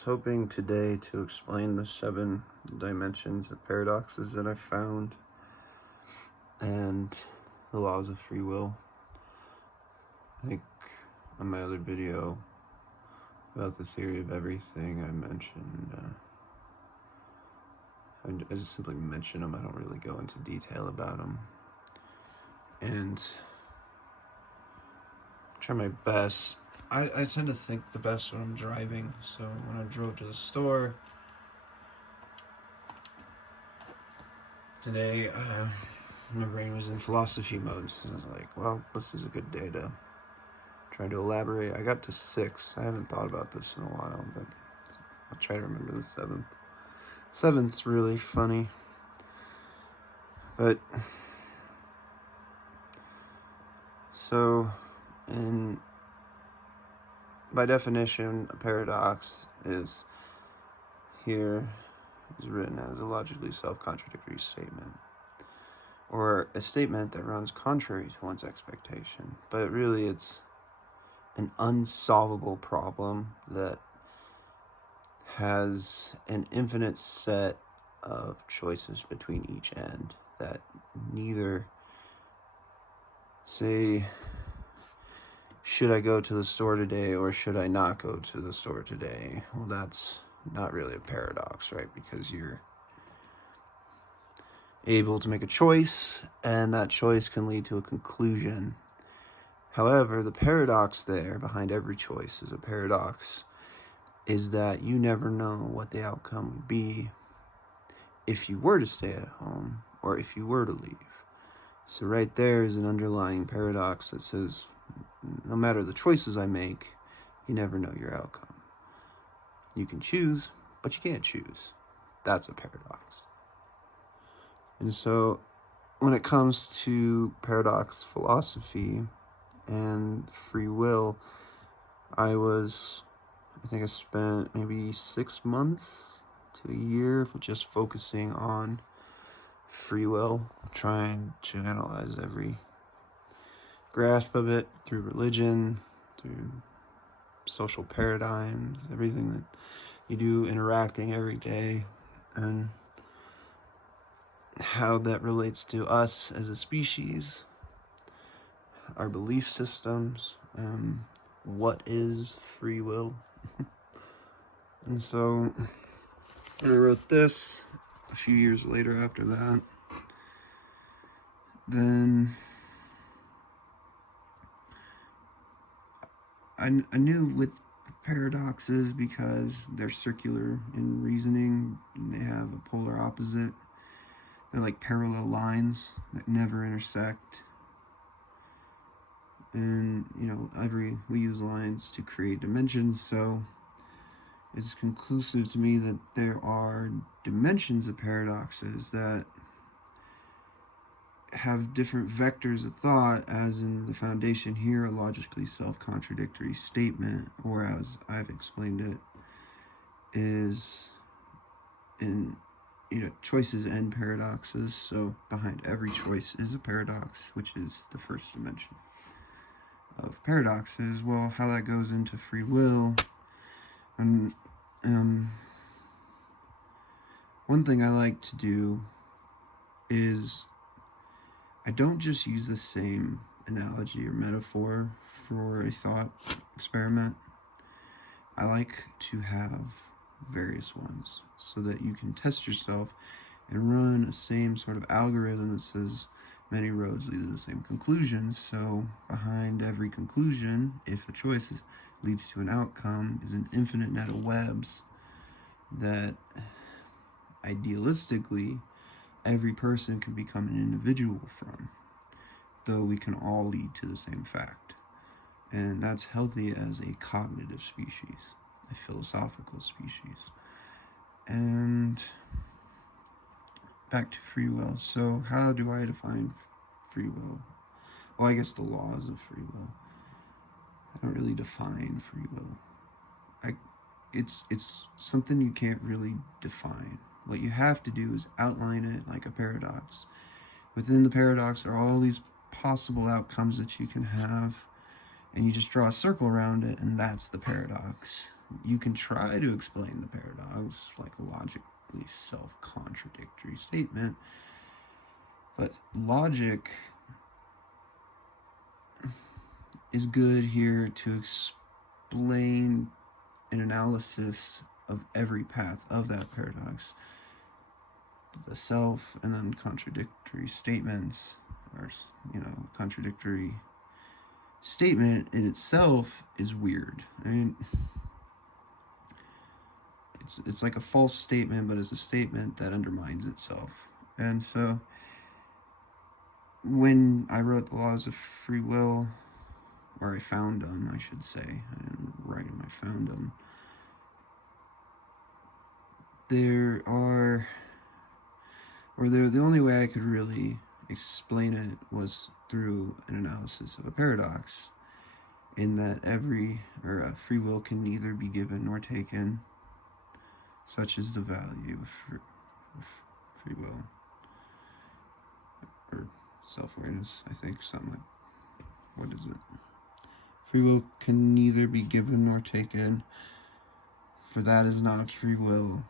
was hoping today to explain the 7 dimensions of paradoxes that I found and the laws of free will. I think on my other video about the theory of everything, I mentioned, I just simply mention them. I don't really go into detail about them. And try my best. I tend to think the best when I'm driving. So when I drove to the store today, my brain was in philosophy mode. So I was like, well, this is a good day to try to elaborate. I got to 6. I haven't thought about this in a while, but I'll try to remember the 7th. 7th's really funny. But so by definition, a paradox is written as a logically self-contradictory statement, or a statement that runs contrary to one's expectation. But really, it's an unsolvable problem that has an infinite set of choices between each end that neither, say, should I go to the store today or should I not go to the store today? Well, that's not really a paradox, right? Because you're able to make a choice, and that choice can lead to a conclusion. However, the paradox there behind every choice is a paradox, is that you never know what the outcome would be if you were to stay at home or if you were to leave. So right there is an underlying paradox that says, no matter the choices I make, you never know your outcome. You can choose, but you can't choose. That's a paradox. And so when it comes to paradox philosophy and free will, I think I spent maybe 6 months to a year just focusing on free will, trying to analyze every grasp of it through religion, through social paradigms, everything that you do interacting every day, and how that relates to us as a species, our belief systems, what is free will. And so I wrote this a few years later after that. Then I knew with paradoxes, because they're circular in reasoning, and they have a polar opposite. They're like parallel lines that never intersect. And, we use lines to create dimensions, so it's conclusive to me that there are dimensions of paradoxes that have different vectors of thought, as in the foundation here, a logically self-contradictory statement, or as I've explained it, is in choices and paradoxes. So behind every choice is a paradox, which is the first dimension of paradoxes. Well, how that goes into free will, and one thing I like to do is I don't just use the same analogy or metaphor for a thought experiment. I like to have various ones so that you can test yourself and run a same sort of algorithm that says many roads lead to the same conclusion. So behind every conclusion, if a choice leads to an outcome, is an infinite net of webs that idealistically every person can become an individual from, though we can all lead to the same fact. And that's healthy as a cognitive species, a philosophical species. And back to free will. So how do I define free will? Well, I guess the laws of free will. I don't really define free will. It's something you can't really define. What you have to do is outline it like a paradox. Within the paradox are all these possible outcomes that you can have, and you just draw a circle around it, and that's the paradox. You can try to explain the paradox like a logically self-contradictory statement, but logic is good here to explain an analysis of every path of that paradox. The self and then contradictory statements, or contradictory statement in itself is weird. I mean, it's like a false statement, but it's a statement that undermines itself. And so when I wrote the laws of free will, or I found them, I should say, I didn't write them, I found them, the only way I could really explain it was through an analysis of a paradox, in that free will can neither be given nor taken. Such is the value of free will, or self-awareness, I think, something like, what is it? Free will can neither be given nor taken, for that is not free will.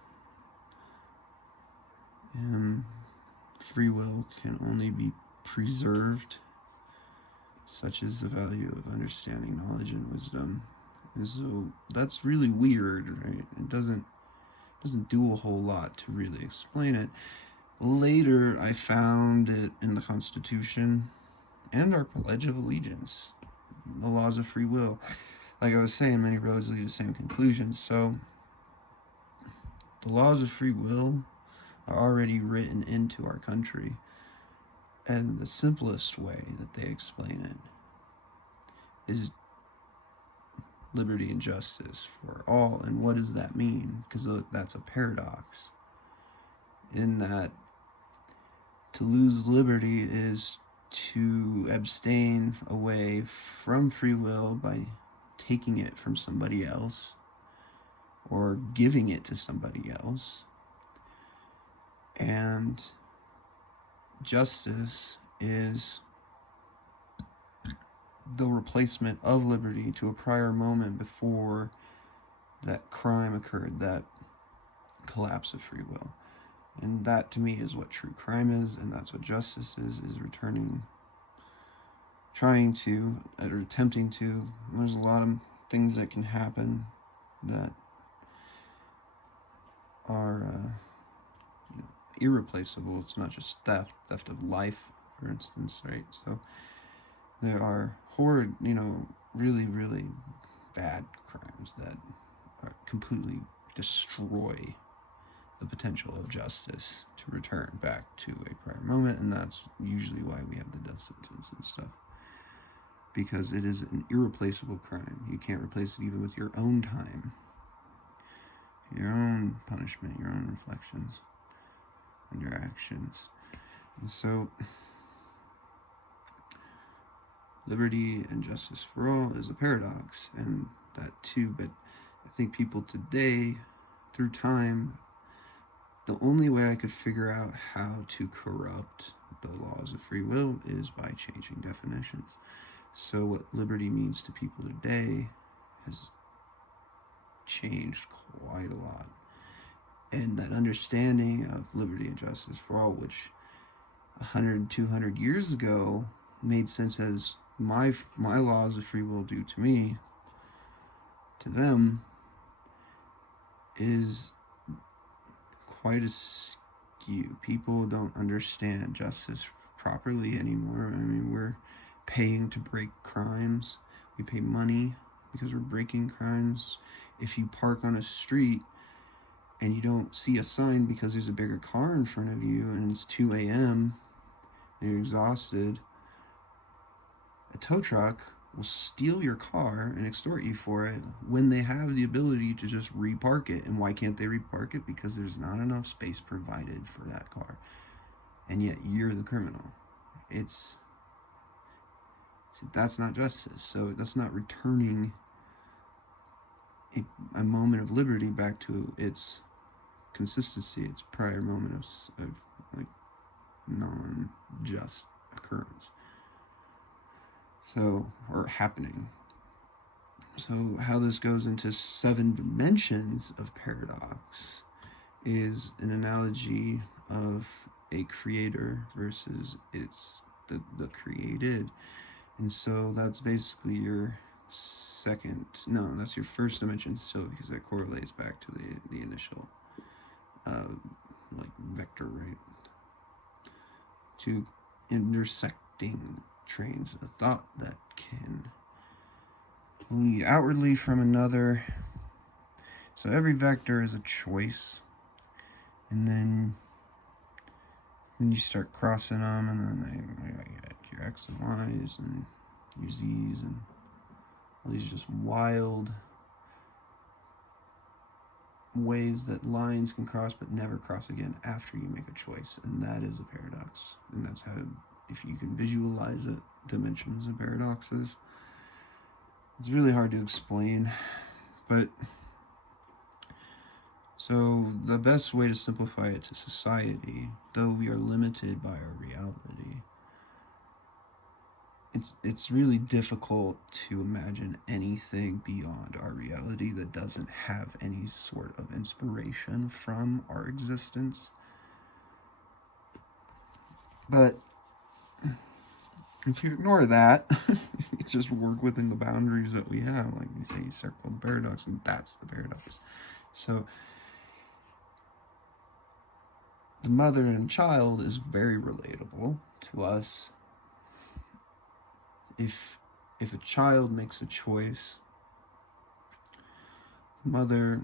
Free will can only be preserved. Such is the value of understanding, knowledge, and wisdom. And so that's really weird, right? It doesn't do a whole lot to really explain it. Later, I found it in the Constitution and our Pledge of Allegiance, the laws of free will. Like I was saying, many roads lead to the same conclusion. So the laws of free will are already written into our country, and the simplest way that they explain it is liberty and justice for all. And what does that mean? Because that's a paradox, in that to lose liberty is to abstain away from free will by taking it from somebody else or giving it to somebody else. And justice is the replacement of liberty to a prior moment before that crime occurred, that collapse of free will. And that, to me, is what true crime is, and that's what justice is returning, trying to, or attempting to. There's a lot of things that can happen that are irreplaceable. It's not just theft of life, for instance, right? So there are horrid, really, really bad crimes that completely destroy the potential of justice to return back to a prior moment, and that's usually why we have the death sentence and stuff, because it is an irreplaceable crime. You can't replace it even with your own time, your own punishment, your own reflections, and your actions. And so liberty and justice for all is a paradox, and that too, but I think people today, through time, the only way I could figure out how to corrupt the laws of free will is by changing definitions. So what liberty means to people today has changed quite a lot. And that understanding of liberty and justice for all, which 100, 200 years ago made sense as my laws of free will do to me, to them, is quite askew. People don't understand justice properly anymore. I mean, we're paying to break crimes. We pay money because we're breaking crimes. If you park on a street and you don't see a sign because there's a bigger car in front of you and it's 2 a.m. and you're exhausted, a tow truck will steal your car and extort you for it when they have the ability to just repark it. And why can't they repark it? Because there's not enough space provided for that car. And yet you're the criminal. That's not justice. So that's not returning a moment of liberty back to its consistency, its prior moment of like non-just occurrence. So, or happening. So how this goes into 7 dimensions of paradox is an analogy of a creator versus the created. And so that's basically your that's your first dimension still, because that correlates back to the initial vector, right? Two intersecting trains of thought that can lead outwardly from another. So every vector is a choice, and then you start crossing them, and then you get your X and Y's and your Z's and all these just wild ways that lines can cross but never cross again after you make a choice. And that is a paradox. And that's how, if you can visualize it, dimensions of paradoxes. It's really hard to explain, but so the best way to simplify it to society, though we are limited by our reality, it's really difficult to imagine anything beyond our reality that doesn't have any sort of inspiration from our existence. But if you ignore that, you just work within the boundaries that we have. Like you say, you circle the paradox, and that's the paradox. So the mother and child is very relatable to us. If a child makes a choice, the mother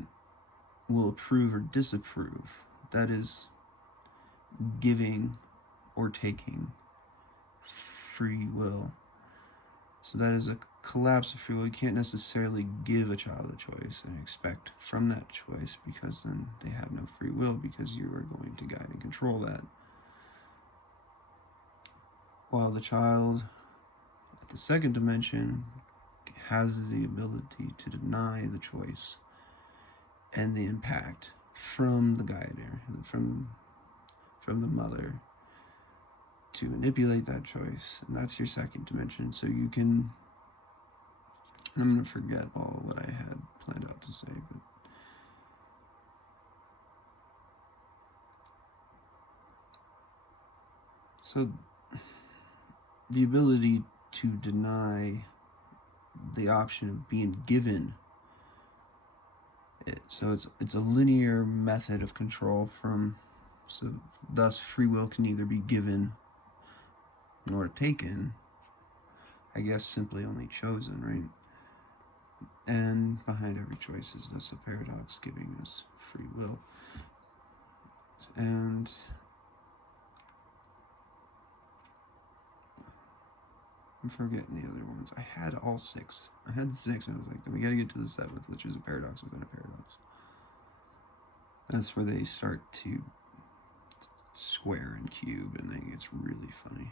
will approve or disapprove. That is giving or taking free will. So that is a collapse of free will. You can't necessarily give a child a choice and expect from that choice, because then they have no free will, because you are going to guide and control that. While the child at the second dimension has the ability to deny the choice and the impact from the guider, from the mother, to manipulate that choice. And that's your second dimension. So you can, I'm going to forget all what I had planned out to say, but so the ability to deny the option of being given it. So it's a linear method of control so thus free will can neither be given nor taken. I guess simply only chosen, right? And behind every choice is thus a paradox, giving us free will. And I'm forgetting the other ones. I had all 6. I had 6, and I was like, then we gotta get to the 7th, which is a paradox within a paradox. That's where they start to square and cube, and then it gets really funny.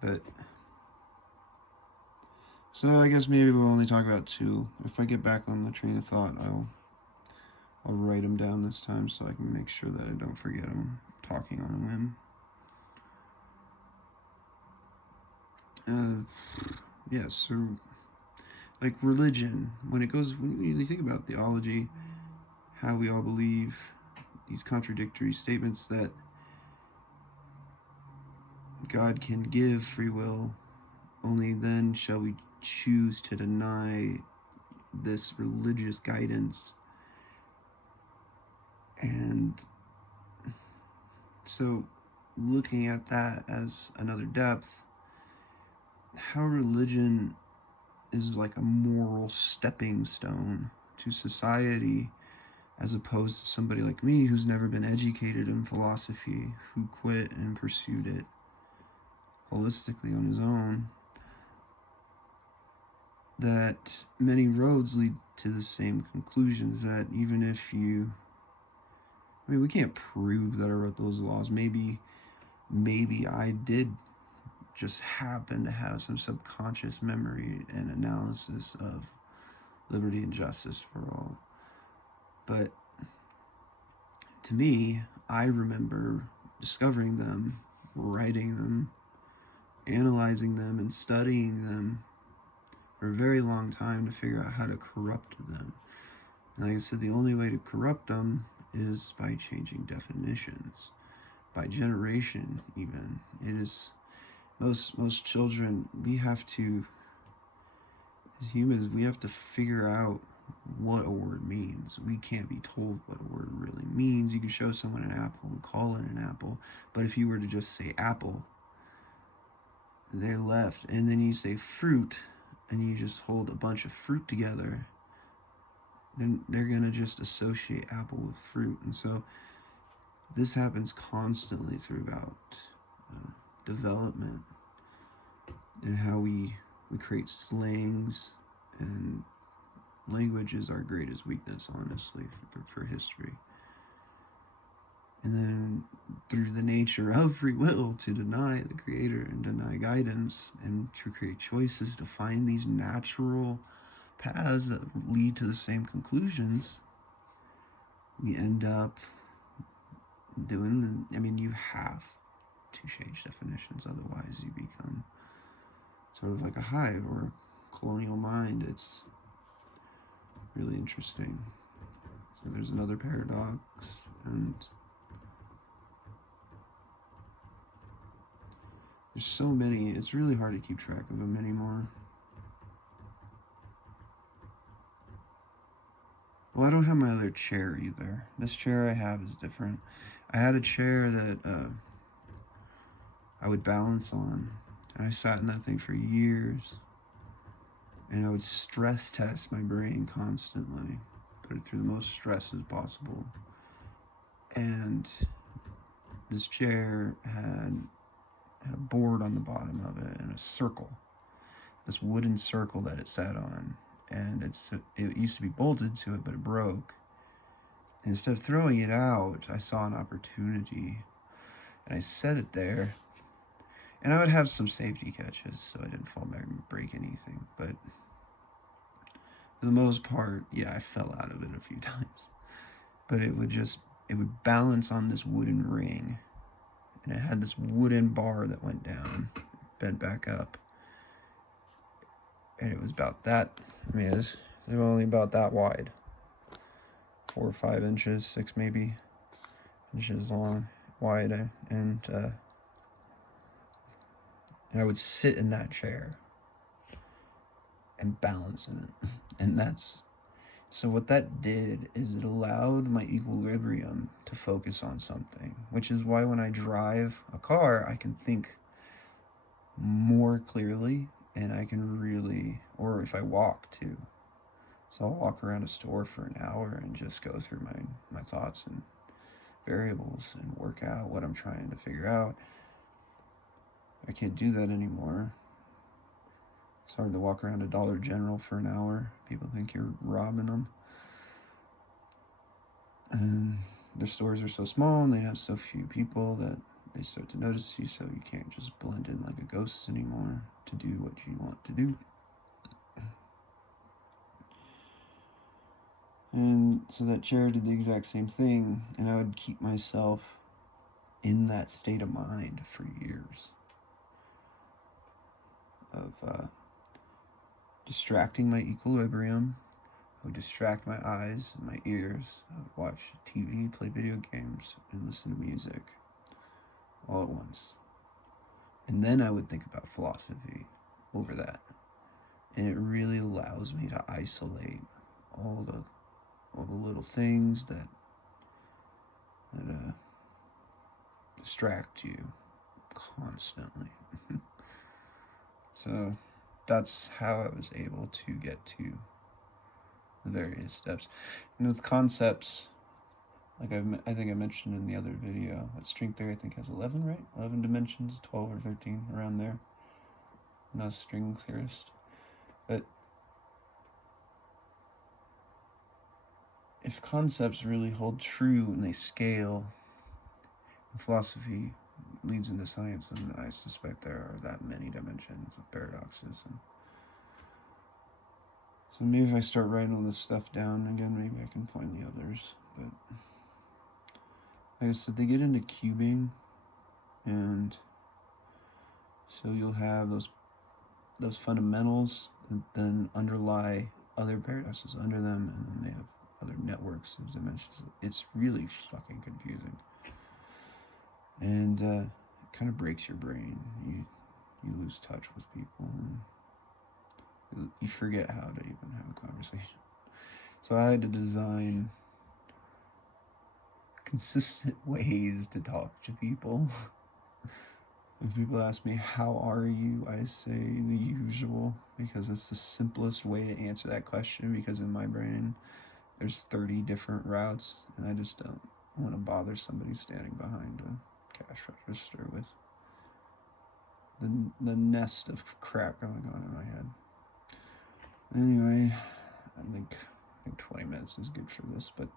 But so I guess maybe we'll only talk about 2. If I get back on the train of thought, I'll write them down this time so I can make sure that I don't forget them talking on a whim. Yes, so like religion, when you think about theology, how we all believe these contradictory statements that God can give free will, only then shall we choose to deny this religious guidance. And so looking at that as another depth, how religion is like a moral stepping stone to society, as opposed to somebody like me who's never been educated in philosophy, who quit and pursued it holistically on his own. That many roads lead to the same conclusions, that even if we can't prove that I wrote those laws. Maybe I did just happen to have some subconscious memory and analysis of liberty and justice for all. But to me, I remember discovering them, writing them, analyzing them, and studying them for a very long time to figure out how to corrupt them. And like I said, the only way to corrupt them is by changing definitions, by generation even. It is most children, we have to, as humans, we have to figure out what a word means. We can't be told what a word really means. You can show someone an apple and call it an apple, but if you were to just say apple, they're left. And then you say fruit, and you just hold a bunch of fruit together, then they're going to just associate apple with fruit. And so this happens constantly throughout development, and how we create slangs, and language is our greatest weakness, honestly, for history. And then through the nature of free will, to deny the creator and deny guidance, and to create choices to find these natural paths that lead to the same conclusions, we end up doing you have to change definitions, otherwise you become sort of like a hive or a colonial mind. It's really interesting. So there's another paradox, and there's so many, it's really hard to keep track of them anymore. Well, I don't have my other chair either. This chair I have is different. I had a chair that I would balance on, and I sat in that thing for years, and I would stress test my brain constantly, put it through the most stress as possible. And this chair had a board on the bottom of it and a circle, this wooden circle that it sat on, and it used to be bolted to it, but it broke. And instead of throwing it out, I saw an opportunity, and I set it there. And I would have some safety catches so I didn't fall back and break anything, but for the most part, yeah, I fell out of it a few times. But it would balance on this wooden ring, and it had this wooden bar that went down, bent back up. And it was about that, it was only about that wide. 4 or 5 inches, 6 maybe inches long, wide, and I would sit in that chair and balance in it. And so what that did is it allowed my equilibrium to focus on something, which is why when I drive a car, I can think more clearly, and I can really, or if I walk too. So I'll walk around a store for an hour and just go through my thoughts and variables and work out what I'm trying to figure out. I can't do that anymore. It's hard to walk around a Dollar General for an hour. People think you're robbing them. And their stores are so small, and they have so few people that they start to notice you, so you can't just blend in like a ghost anymore to do what you want to do. And so that chair did the exact same thing, and I would keep myself in that state of mind for years of distracting my equilibrium. I would distract my eyes and my ears. I would watch TV, play video games, and listen to music all at once. And then I would think about philosophy over that. And it really allows me to isolate all the little things that distract you constantly. So that's how I was able to get to the various steps. And with concepts, like I think I mentioned in the other video, that string theory I think has 11, right? 11 dimensions, 12 or 13, around there. I'm not a string theorist. But if concepts really hold true and they scale, and philosophy leads into science, and I suspect there are that many dimensions of paradoxes. And so maybe if I start writing all this stuff down again, maybe I can find the others. But like I said, they get into cubing, and so you'll have those those fundamentals then underlie other paradoxes under them, and then they have other networks of dimensions. It's really fucking confusing, and it kind of breaks your brain. You lose touch with people, and you forget how to even have a conversation. So I had to design consistent ways to talk to people. If people ask me, how are you? I say the usual, because it's the simplest way to answer that question, because in my brain, there's 30 different routes, and I just don't want to bother somebody standing behind a cash register with the nest of crap going on in my head. Anyway, I think 20 minutes is good for this, but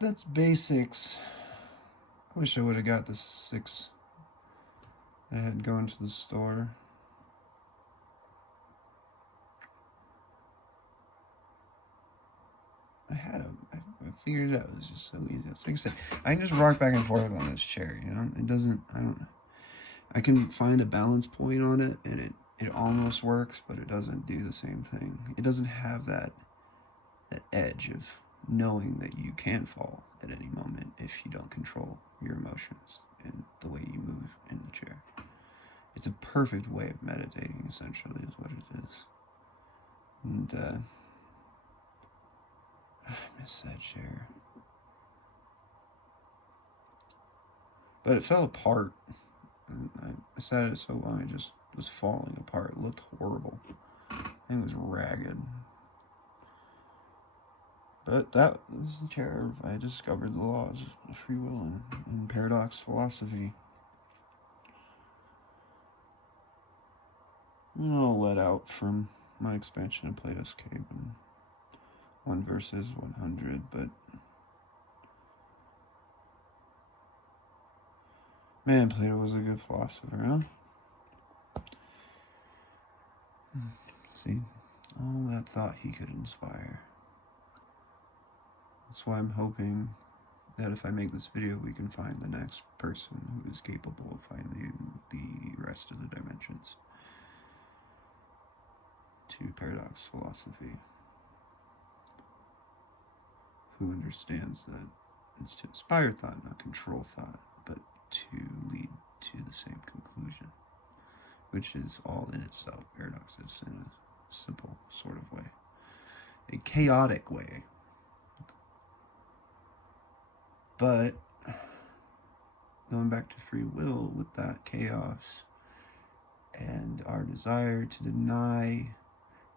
that's basics. I wish I would have got the 6 I had going to the store. I figured it out. It was just so easy. It's like I said, I can just rock back and forth on this chair, you know? I can find a balance point on it, and it almost works, but it doesn't do the same thing. It doesn't have that edge of knowing that you can fall at any moment if you don't control your emotions and the way you move in the chair. It's a perfect way of meditating, essentially, is what it is. And I miss that chair. But it fell apart. And I sat it so long, it just was falling apart. It looked horrible. It was ragged. But that was the chair. I discovered the laws of free will and paradox philosophy. I'll let out from my expansion of Plato's Cave and 1 versus 100, but man, Plato was a good philosopher, huh? See, all that thought he could inspire. That's why I'm hoping that if I make this video, we can find the next person who is capable of finding the rest of the dimensions to paradox philosophy, who understands that it's to inspire thought, not control thought, but to lead to the same conclusion, which is all in itself paradoxes in a simple sort of way, a chaotic way. But going back to free will with that chaos and our desire to deny,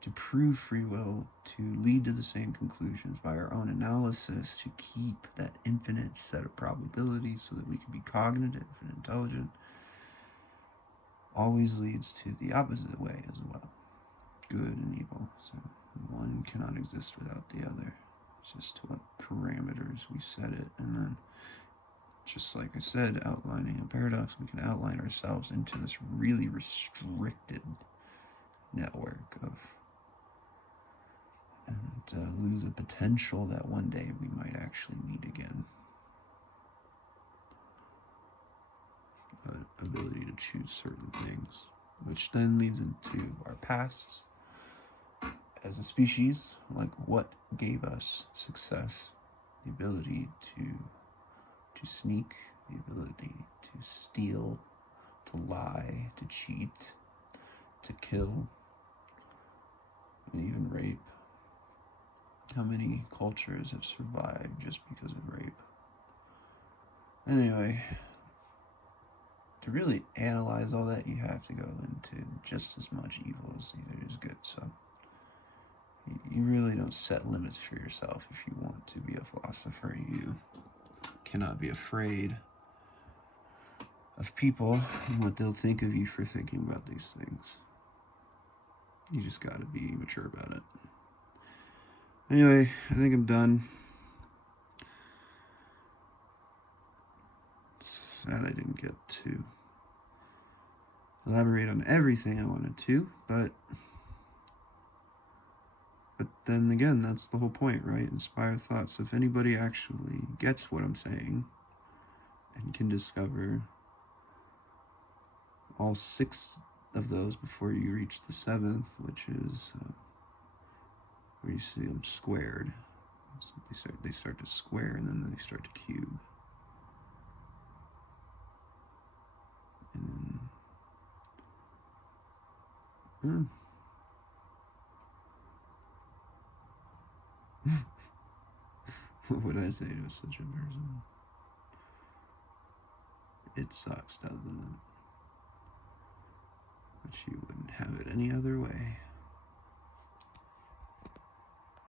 to prove free will, to lead to the same conclusions by our own analysis, to keep that infinite set of probabilities so that we can be cognitive and intelligent, always leads to the opposite way as well, good and evil. So one cannot exist without the other. It's just to what parameters we set it, and then, just like I said, outlining a paradox, we can outline ourselves into this really restricted network of, and lose the potential that one day we might actually meet again. Ability to choose certain things, which then leads into our pasts as a species, like what gave us success, the ability to sneak, the ability to steal, to lie, to cheat, to kill, and even rape. How many cultures have survived just because of rape? Anyway, to really analyze all that, you have to go into just as much evil as there is good. So you really don't set limits for yourself if you want to be a philosopher. You cannot be afraid of people and what they'll think of you for thinking about these things. You just gotta be mature about it. Anyway, I think I'm done. Sad I didn't get to elaborate on everything I wanted to, but then again, that's the whole point, right? Inspire thoughts. So if anybody actually gets what I'm saying and can discover all 6 of those before you reach the 7th, which is where you see them squared. So they start to square, and then they start to cube. And then, what would I say to such a person? It sucks, doesn't it? But you wouldn't have it any other way.